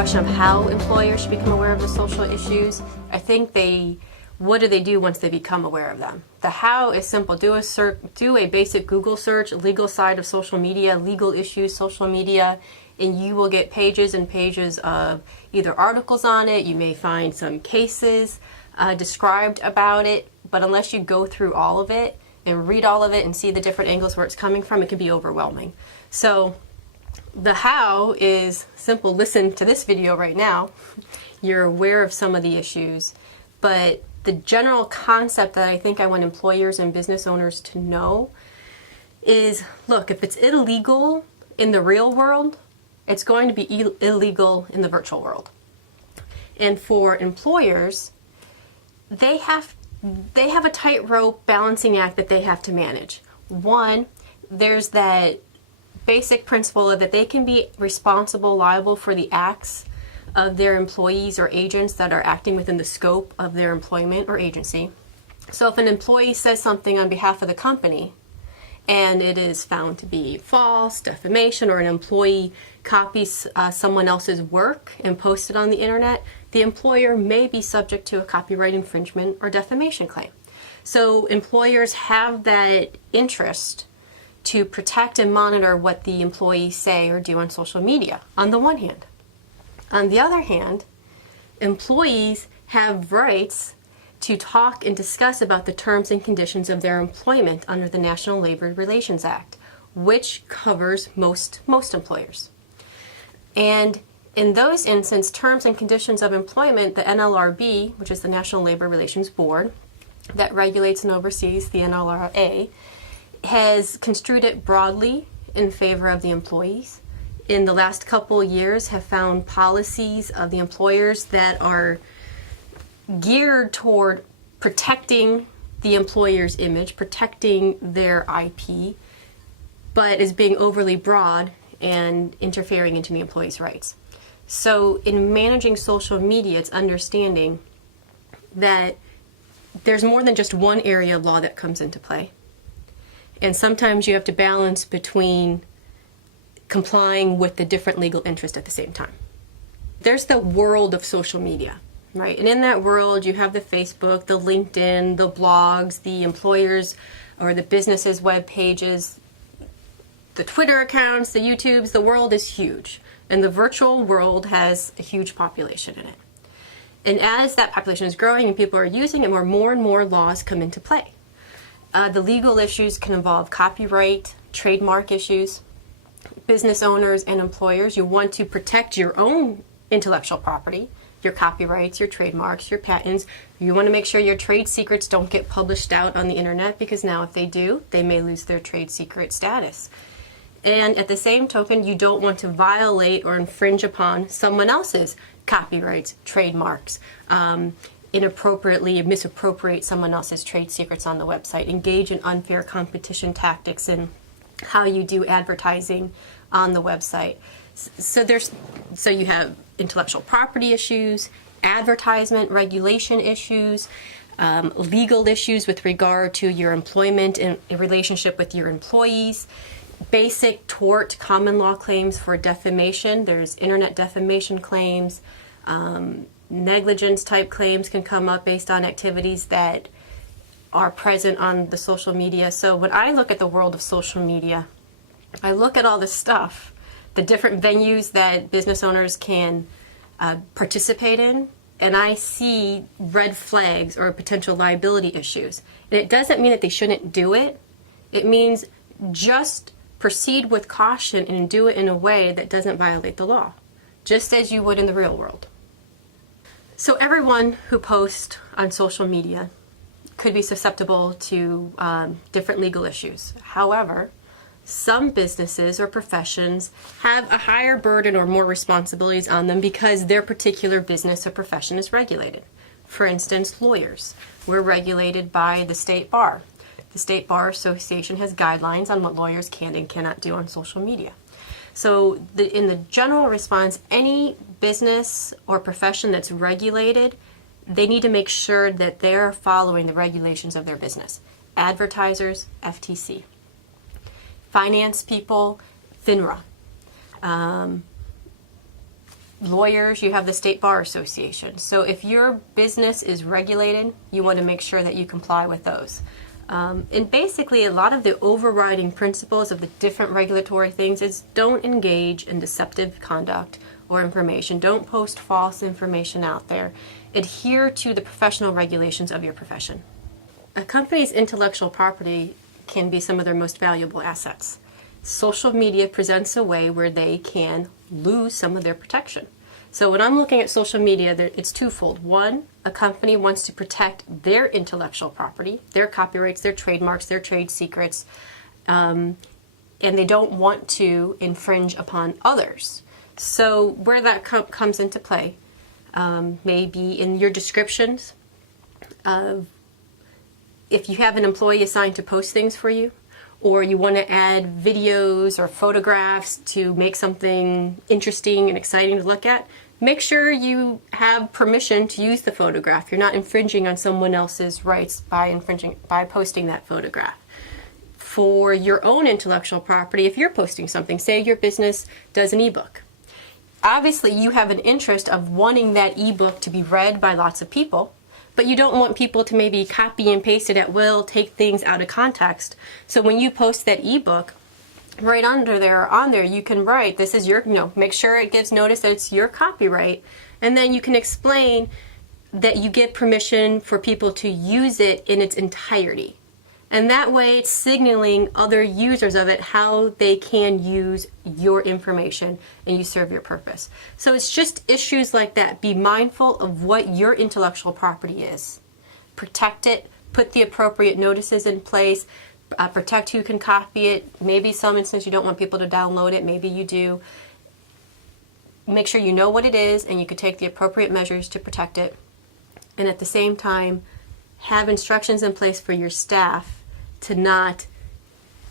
question of how employers should become aware of the social issues, I think what do they do once they become aware of them? The how is simple. Do a basic Google search, legal side of social media, legal issues, social media, and you will get pages and pages of either articles on it. You may find some cases described about it, but unless you go through all of it and read all of it and see the different angles where it's coming from, it can be overwhelming. So the how is simple. Listen to this video right now. You're aware of some of the issues, but the general concept that I think I want employers and business owners to know is, look, if it's illegal in the real world, it's going to be illegal in the virtual world. And for employers, they have a tightrope balancing act that they have to manage. One, there's that basic principle that they can be responsible, liable for the acts of their employees or agents that are acting within the scope of their employment or agency. So if an employee says something on behalf of the company and it is found to be false, defamation, or an employee copies someone else's work and posts it on the internet, the employer may be subject to a copyright infringement or defamation claim. So employers have that interest to protect and monitor what the employees say or do on social media, on the one hand. On the other hand, employees have rights to talk and discuss about the terms and conditions of their employment under the National Labor Relations Act, which covers most employers. And in those instances, terms and conditions of employment, the NLRB, which is the National Labor Relations Board that regulates and oversees the NLRA, has construed it broadly in favor of the employees. In the last couple years have found policies of the employers that are geared toward protecting the employer's image, protecting their IP, but is being overly broad and interfering into the employee's rights. So in managing social media, it's understanding that there's more than just one area of law that comes into play. And sometimes you have to balance between complying with the different legal interests at the same time. There's the world of social media, right? And in that world, you have the Facebook, the LinkedIn, the blogs, the employers or the businesses' web pages, the Twitter accounts, the YouTubes. The world is huge. And the virtual world has a huge population in it. And as that population is growing and people are using it more and more laws come into play. The legal issues can involve copyright, trademark issues. Business owners and employers, you want to protect your own intellectual property, your copyrights, your trademarks, your patents. You want to make sure your trade secrets don't get published out on the internet, because now if they do, they may lose their trade secret status. And at the same token, you don't want to violate or infringe upon someone else's copyrights, trademarks, inappropriately misappropriate someone else's trade secrets on the website, engage in unfair competition tactics in how you do advertising on the website. So you have intellectual property issues, advertisement regulation issues, legal issues with regard to your employment and relationship with your employees, basic tort common law claims for defamation. There's internet defamation claims, negligence type claims can come up based on activities that are present on the social media. So when I look at the world of social media, I look at all this stuff, the different venues that business owners can participate in, and I see red flags or potential liability issues. And it doesn't mean that they shouldn't do it. It means just proceed with caution and do it in a way that doesn't violate the law, just as you would in the real world. So everyone who posts on social media could be susceptible to different legal issues. However, some businesses or professions have a higher burden or more responsibilities on them because their particular business or profession is regulated. For instance, lawyers. We're regulated by the state bar. The State Bar Association has guidelines on what lawyers can and cannot do on social media. So in the general response, any business or profession that's regulated, they need to make sure that they're following the regulations of their business. Advertisers, FTC. Finance people, FINRA. lawyers, you have the State Bar Association. So if your business is regulated, you want to make sure that you comply with those. And basically, a lot of the overriding principles of the different regulatory things is don't engage in deceptive conduct or information. Don't post false information out there. Adhere to the professional regulations of your profession. A company's intellectual property can be some of their most valuable assets. Social media presents a way where they can lose some of their protection. So when I'm looking at social media, it's twofold. One, a company wants to protect their intellectual property, their copyrights, their trademarks, their trade secrets, and they don't want to infringe upon others. So where that comes into play may be in your descriptions of if you have an employee assigned to post things for you, or you want to add videos or photographs to make something interesting and exciting to look at, make sure you have permission to use the photograph. You're not infringing on someone else's rights by posting that photograph. For your own intellectual property, if you're posting something, say your business does an ebook. Obviously, you have an interest of wanting that ebook to be read by lots of people, but you don't want people to maybe copy and paste it at will, take things out of context. So when you post that ebook, right on there, you can write, this is your, make sure it gives notice that it's your copyright. And then you can explain that you give permission for people to use it in its entirety. And that way it's signaling other users of it how they can use your information and you serve your purpose. So it's just issues like that. Be mindful of what your intellectual property is. Protect it, put the appropriate notices in place, protect who can copy it. Maybe some instances you don't want people to download it, maybe you do. Make sure you know what it is and you can take the appropriate measures to protect it. And at the same time, have instructions in place for your staff to not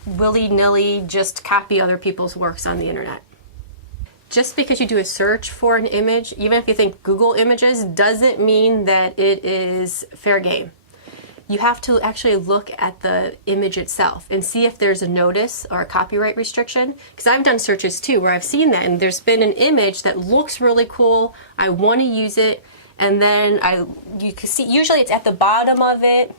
willy-nilly just copy other people's works on the internet. Just because you do a search for an image, even if you think Google Images, doesn't mean that it is fair game. You have to actually look at the image itself and see if there's a notice or a copyright restriction. Because I've done searches too where I've seen that and there's been an image that looks really cool, I want to use it, and then you can see usually it's at the bottom of it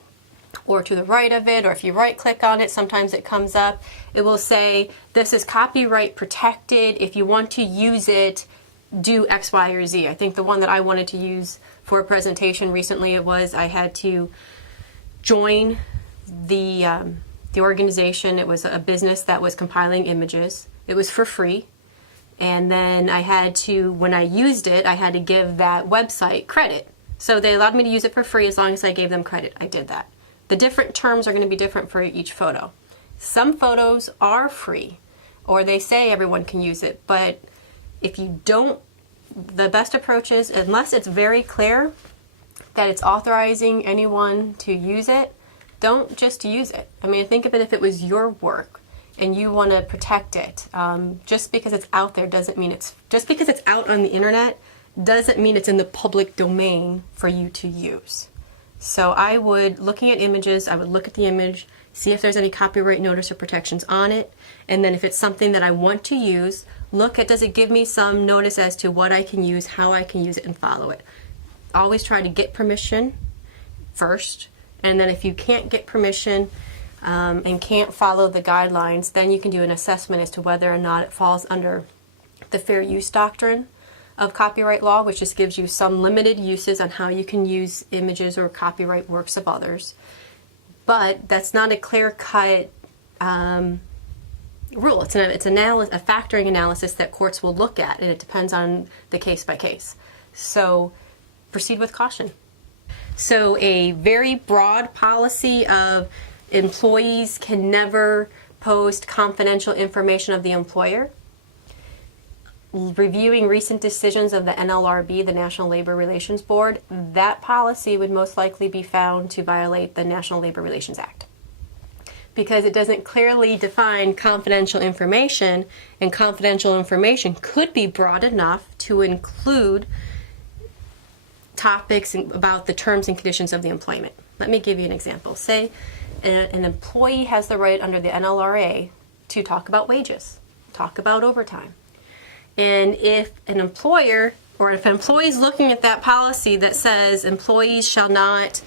or to the right of it, or if you right click on it, sometimes it comes up. It will say, this is copyright protected. If you want to use it, do X, Y, or Z. I think the one that I wanted to use for a presentation recently, it was I had to join the organization. It was a business that was compiling images. It was for free. And then I had to, when I used it, I had to give that website credit. So they allowed me to use it for free as long as I gave them credit. I did that. The different terms are going to be different for each photo. Some photos are free, or they say everyone can use it, but if you don't, the best approach is, unless it's very clear that it's authorizing anyone to use it, don't just use it. I mean, think of it if it was your work and you want to protect it. Just because it's out there doesn't mean just because it's out on the internet doesn't mean it's in the public domain for you to use. So looking at images, I would look at the image, see if there's any copyright notice or protections on it, and then if it's something that I want to use, look at, does it give me some notice as to what I can use, how I can use it, and follow it. Always try to get permission first, and then if you can't get permission and can't follow the guidelines, then you can do an assessment as to whether or not it falls under the fair use doctrine of copyright law, which just gives you some limited uses on how you can use images or copyright works of others. But that's not a clear-cut rule. It's a factoring analysis that courts will look at, and it depends on the case by case. So proceed with caution. So a very broad policy of employees can never post confidential information of the employer. Reviewing recent decisions of the NLRB, the National Labor Relations Board, that policy would most likely be found to violate the National Labor Relations Act because it doesn't clearly define confidential information, and confidential information could be broad enough to include topics about the terms and conditions of the employment. Let me give you an example. Say an employee has the right under the NLRA to talk about wages, talk about overtime. And if an employer or if an employee is looking at that policy that says employees shall not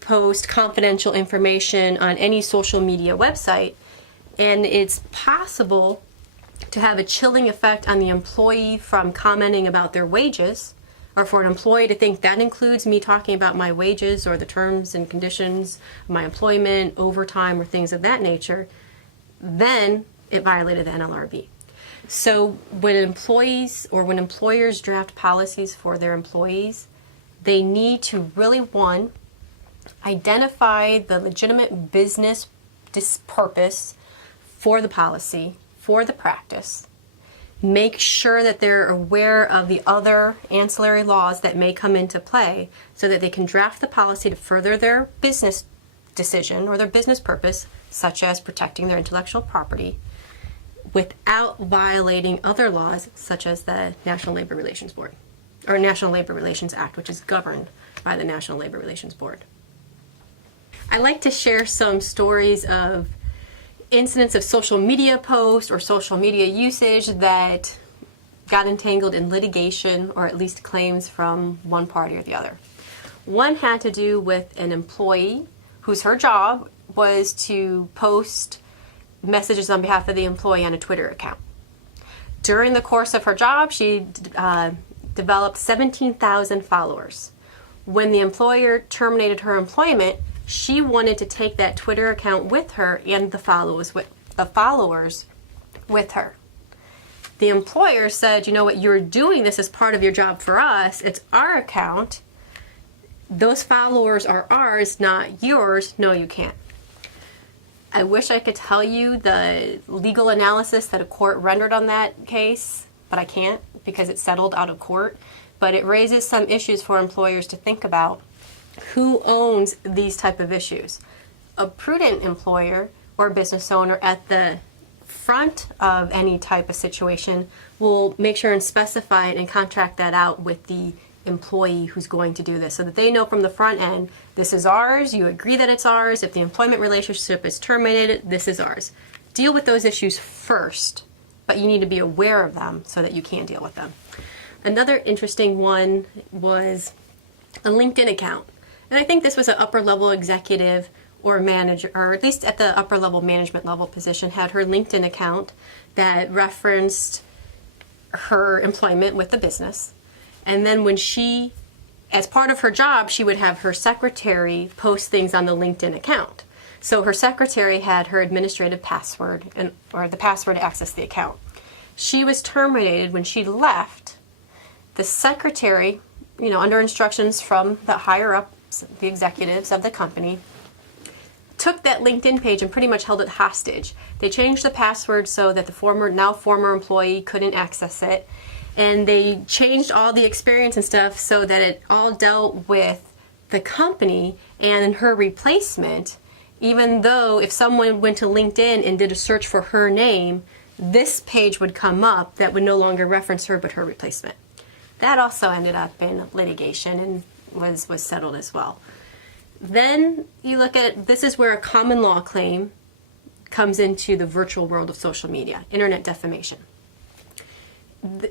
post confidential information on any social media website, and it's possible to have a chilling effect on the employee from commenting about their wages, or for an employee to think that includes me talking about my wages or the terms and conditions of my employment, overtime, or things of that nature, then it violated the NLRB. So when employees or when employers draft policies for their employees, they need to really, one, identify the legitimate business purpose for the policy, for the practice. Make sure that they're aware of the other ancillary laws that may come into play so that they can draft the policy to further their business decision or their business purpose, such as protecting their intellectual property, without violating other laws such as the National Labor Relations Board or National Labor Relations Act, which is governed by the National Labor Relations Board. I like to share some stories of incidents of social media posts or social media usage that got entangled in litigation or at least claims from one party or the other. One had to do with an employee whose her job was to post messages on behalf of the employee on a Twitter account. During the course of her job, she developed 17,000 followers. When the employer terminated her employment, she wanted to take that Twitter account with her and the followers with her. The employer said, you know what, you're doing this as part of your job for us. It's our account. Those followers are ours, not yours. No, you can't. I wish I could tell you the legal analysis that a court rendered on that case, but I can't because it's settled out of court. But it raises some issues for employers to think about. Who owns these type of issues? A prudent employer or business owner at the front of any type of situation will make sure and specify it and contract that out with the employee who's going to do this so that they know from the front end, this is ours, you agree that it's ours, if the employment relationship is terminated, this is ours. Deal with those issues first, but you need to be aware of them so that you can deal with them. Another interesting one was a LinkedIn account. And I think this was an upper level executive or manager, or at least at the upper level management level position, had her LinkedIn account that referenced her employment with the business. And then when she, as part of her job, she would have her secretary post things on the LinkedIn account. So her secretary had her administrative password or the password to access the account. She was terminated when she left. The secretary, under instructions from the higher up, the executives of the company, took that LinkedIn page and pretty much held it hostage. They changed the password so that the now former employee couldn't access it. And they changed all the experience and stuff so that it all dealt with the company and her replacement, even though if someone went to LinkedIn and did a search for her name, this page would come up that would no longer reference her but her replacement. That also ended up in litigation and was settled as well. Then you look at, this is where a common law claim comes into the virtual world of social media, internet defamation.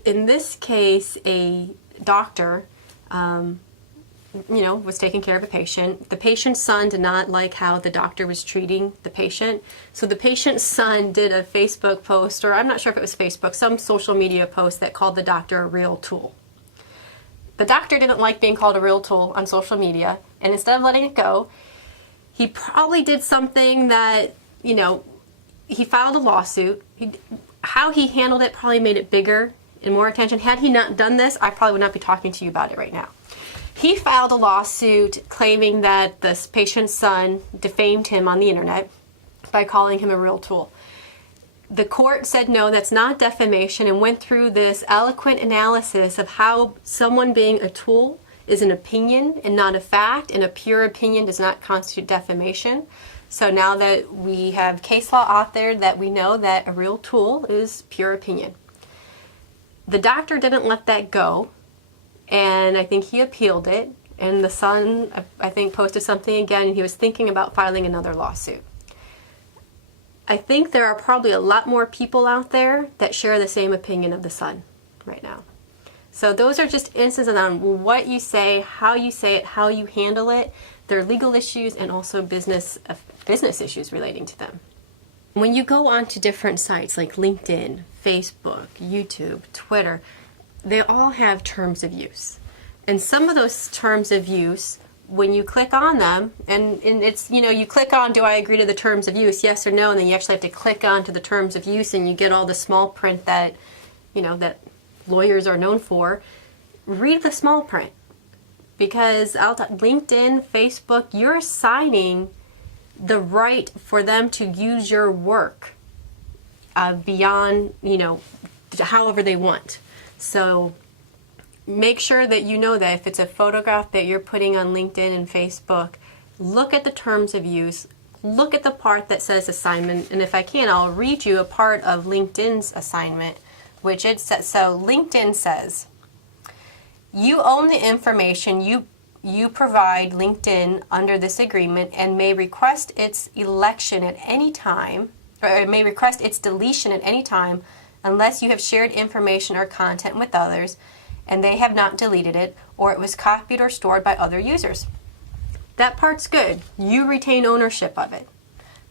In this case, a doctor, was taking care of a patient. The patient's son did not like how the doctor was treating the patient. So the patient's son did a Facebook post, or I'm not sure if it was Facebook, some social media post that called the doctor a real tool. The doctor didn't like being called a real tool on social media, and instead of letting it go, he probably did something that, he filed a lawsuit. How he handled it probably made it bigger and more attention. Had he not done this, I probably would not be talking to you about it right now. He filed a lawsuit claiming that this patient's son defamed him on the internet by calling him a real tool. The court said no, that's not defamation, and went through this eloquent analysis of how someone being a tool is an opinion and not a fact, and a pure opinion does not constitute defamation. So now that we have case law out there that we know that a real tool is pure opinion. The doctor didn't let that go, and I think he appealed it, and the son, I think, posted something again, and he was thinking about filing another lawsuit. I think there are probably a lot more people out there that share the same opinion of the sun right now. So those are just instances on what you say, how you say it, how you handle it. There are legal issues and also business issues relating to them. When you go on to different sites like LinkedIn, Facebook, YouTube, Twitter, they all have terms of use. And some of those terms of use, when you click on them, and it's, you click on, do I agree to the terms of use, yes or no, and then you actually have to click on to the terms of use and you get all the small print that, that lawyers are known for. Read the small print. Because LinkedIn, Facebook, you're signing the right for them to use your work beyond, however they want. So make sure that you know that if it's a photograph that you're putting on LinkedIn and Facebook, look at the terms of use, look at the part that says assignment, and if I can, I'll read you a part of LinkedIn's assignment, which it says, so LinkedIn says, you own the information you provide LinkedIn under this agreement and may request its election at any time, or may request its deletion at any time unless you have shared information or content with others and they have not deleted it or it was copied or stored by other users. That part's good. You retain ownership of it.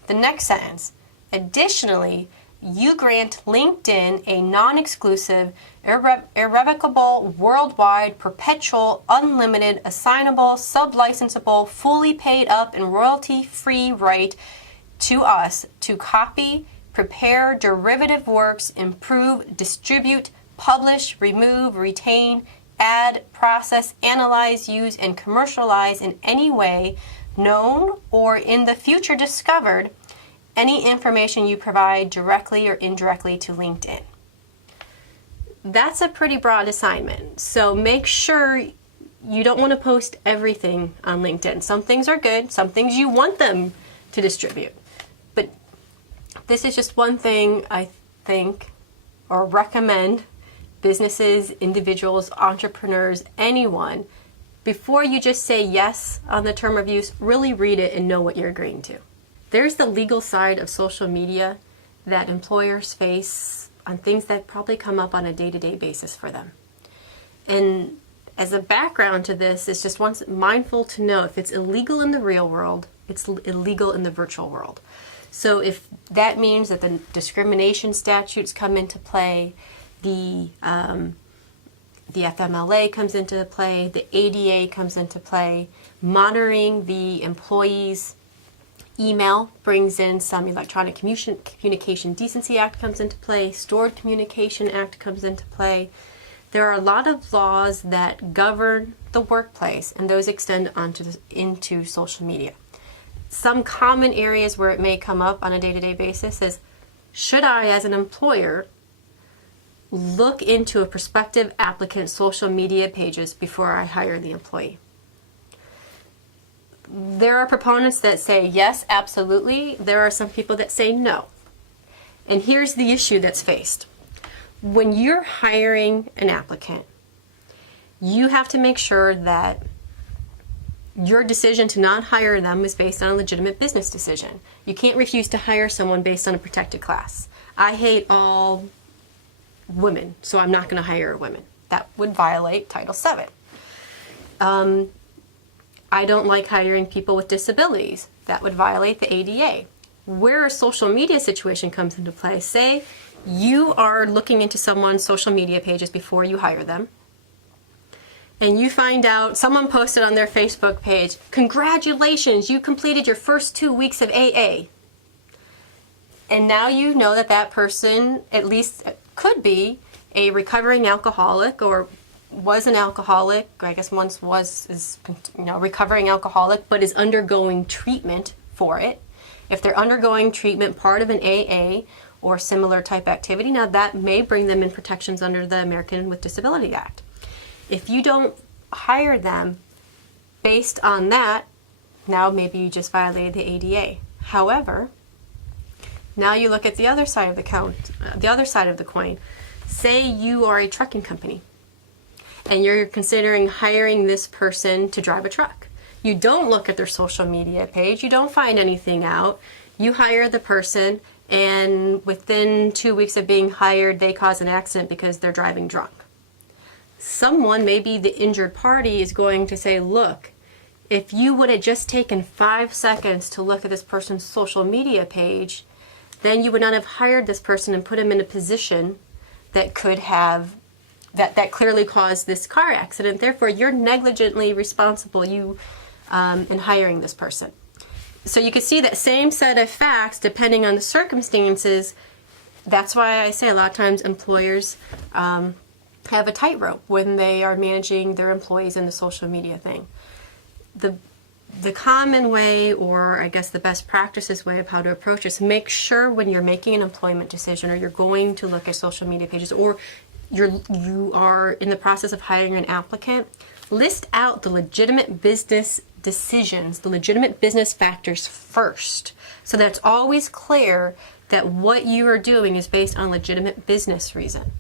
The next sentence, additionally, you grant LinkedIn a non-exclusive, irrevocable, worldwide, perpetual, unlimited, assignable, sub-licensable, fully paid up and royalty-free right to us to copy, prepare derivative works, improve, distribute, publish, remove, retain, add, process, analyze, use, and commercialize in any way known or in the future discovered any information you provide directly or indirectly to LinkedIn. That's a pretty broad assignment. So make sure you don't want to post everything on LinkedIn. Some things are good, some things you want them to distribute. But this is just one thing I think or recommend businesses, individuals, entrepreneurs, anyone, before you just say yes on the term of use, really read it and know what you're agreeing to. There's the legal side of social media that employers face on things that probably come up on a day-to-day basis for them. And as a background to this, it's just once mindful to know if it's illegal in the real world, it's illegal in the virtual world. So if that means that the discrimination statutes come into play, the FMLA comes into play, the ADA comes into play, monitoring the employees' email brings in some Electronic Communication Decency Act comes into play, Stored Communication Act comes into play. There are a lot of laws that govern the workplace, and those extend into social media. Some common areas where it may come up on a day-to-day basis is, should I, as an employer, look into a prospective applicant's social media pages before I hire the employee? There are proponents that say yes, absolutely. There are some people that say no. And here's the issue that's faced. When you're hiring an applicant, you have to make sure that your decision to not hire them is based on a legitimate business decision. You can't refuse to hire someone based on a protected class. I hate all women, so I'm not going to hire women. That would violate Title VII. I don't like hiring people with disabilities. That would violate the ADA. Where a social media situation comes into play, say you are looking into someone's social media pages before you hire them, and you find out someone posted on their Facebook page, congratulations, you completed your first 2 weeks of AA. And now you know that that person at least could be a recovering alcoholic or was an alcoholic, or I guess once is recovering alcoholic, but is undergoing treatment for it. If they're undergoing treatment, part of an AA or similar type activity, now that may bring them in protections under the American with Disability Act. If you don't hire them based on that, now maybe you just violated the ADA. However, now you look at the other side of the coin. Say you are a trucking company, and you're considering hiring this person to drive a truck. You don't look at their social media page. You don't find anything out. You hire the person, and within 2 weeks of being hired, they cause an accident because they're driving drunk. Someone, maybe the injured party, is going to say, look, if you would have just taken 5 seconds to look at this person's social media page, then you would not have hired this person and put him in a position that could have, that clearly caused this car accident. Therefore, you're negligently responsible in hiring this person. So you can see that same set of facts, depending on the circumstances. That's why I say a lot of times employers have a tightrope when they are managing their employees in the social media thing. The common way, or I guess the best practices way of how to approach this, make sure when you're making an employment decision, or you're going to look at social media pages, or you are in the process of hiring an applicant, list out the legitimate business decisions, the legitimate business factors first, so that it's always clear that what you are doing is based on legitimate business reason.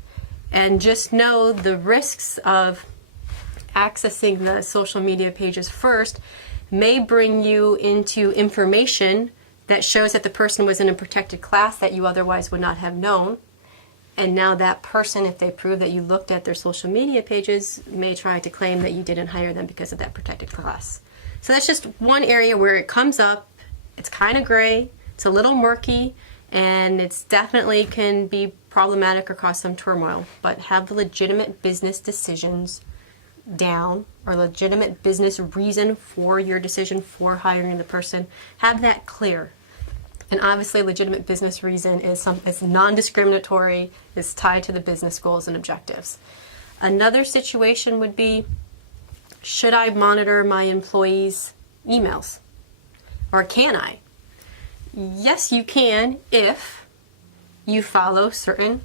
And just know the risks of accessing the social media pages first may bring you into information that shows that the person was in a protected class that you otherwise would not have known. And now that person, if they prove that you looked at their social media pages, may try to claim that you didn't hire them because of that protected class. So that's just one area where it comes up. It's kind of gray, it's a little murky, and it's definitely can be problematic or cause some turmoil. But have the legitimate business decisions down, or legitimate business reason for your decision for hiring the person. Have that clear. And obviously, legitimate business reason is non-discriminatory, is tied to the business goals and objectives. Another situation would be, should I monitor my employees' emails? Or can I? Yes, you can if you follow certain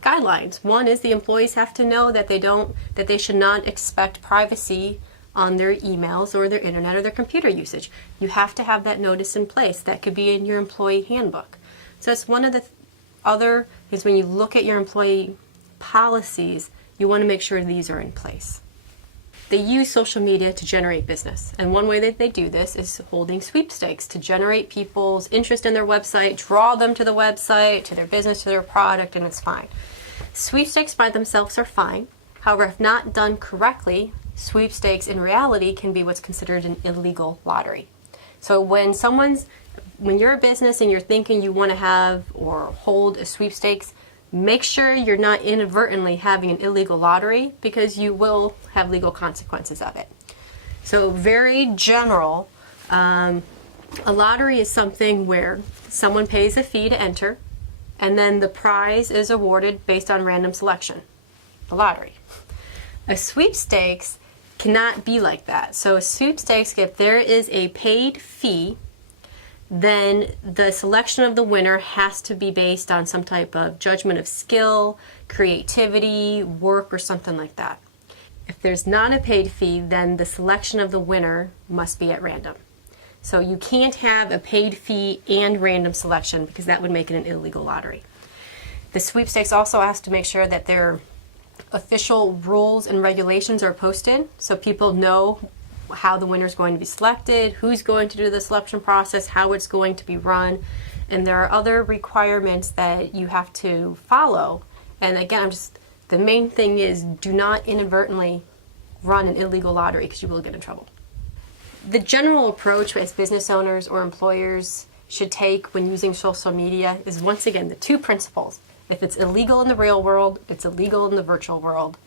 guidelines. One is the employees have to know that they should not expect privacy on their emails or their internet or their computer usage. You have to have that notice in place. That could be in your employee handbook. So that's one of the other is when you look at your employee policies, you want to make sure these are in place. They use social media to generate business. And one way that they do this is holding sweepstakes to generate people's interest in their website, draw them to the website, to their business, to their product, and it's fine. Sweepstakes by themselves are fine. However, if not done correctly, sweepstakes in reality can be what's considered an illegal lottery. So when you're a business and you're thinking you want to have or hold a sweepstakes, make sure you're not inadvertently having an illegal lottery, because you will have legal consequences of it. So very general, a lottery is something where someone pays a fee to enter, and then the prize is awarded based on random selection, the lottery. A sweepstakes cannot be like that. So a sweepstakes, if there is a paid fee, then the selection of the winner has to be based on some type of judgment of skill, creativity, work, or something like that. If there's not a paid fee, then the selection of the winner must be at random. So you can't have a paid fee and random selection, because that would make it an illegal lottery. The sweepstakes also has to make sure that their official rules and regulations are posted, so people know how the winner is going to be selected, who's going to do the selection process, how it's going to be run, and there are other requirements that you have to follow. And again, the main thing is, do not inadvertently run an illegal lottery, because you will get in trouble. The general approach as business owners or employers should take when using social media is, once again, the two principles. If it's illegal in the real world, it's illegal in the virtual world.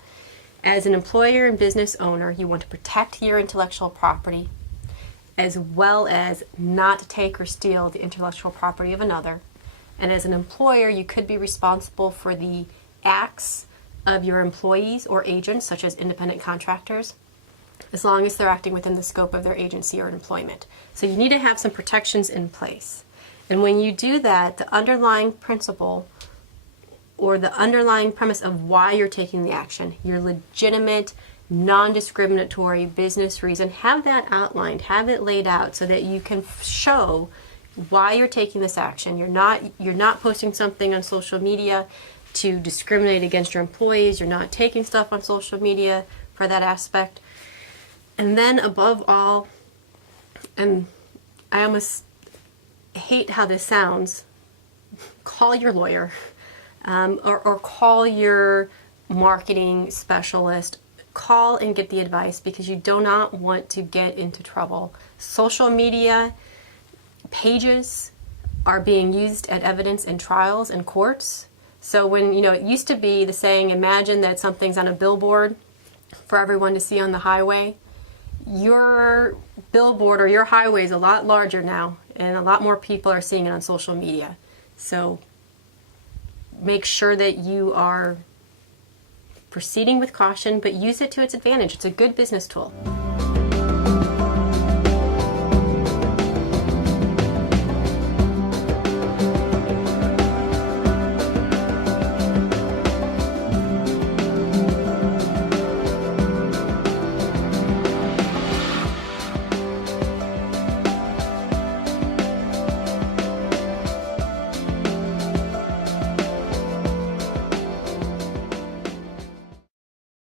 As an employer and business owner, you want to protect your intellectual property, as well as not take or steal the intellectual property of another. And as an employer, you could be responsible for the acts of your employees or agents, such as independent contractors, as long as they're acting within the scope of their agency or employment. So you need to have some protections in place. And when you do that, the underlying principle or the underlying premise of why you're taking the action, your legitimate, non-discriminatory business reason, have that outlined, have it laid out so that you can show why you're taking this action. You're not posting something on social media to discriminate against your employees. You're not taking stuff on social media for that aspect. And then above all, and I almost hate how this sounds, call your lawyer, or call your marketing specialist. Call and get the advice, because you do not want to get into trouble. Social media pages are being used as evidence in trials and courts. So when, it used to be the saying, imagine that something's on a billboard for everyone to see on the highway. Your billboard or your highway is a lot larger now, and a lot more people are seeing it on social media. So make sure that you are proceeding with caution, but use it to its advantage. It's a good business tool.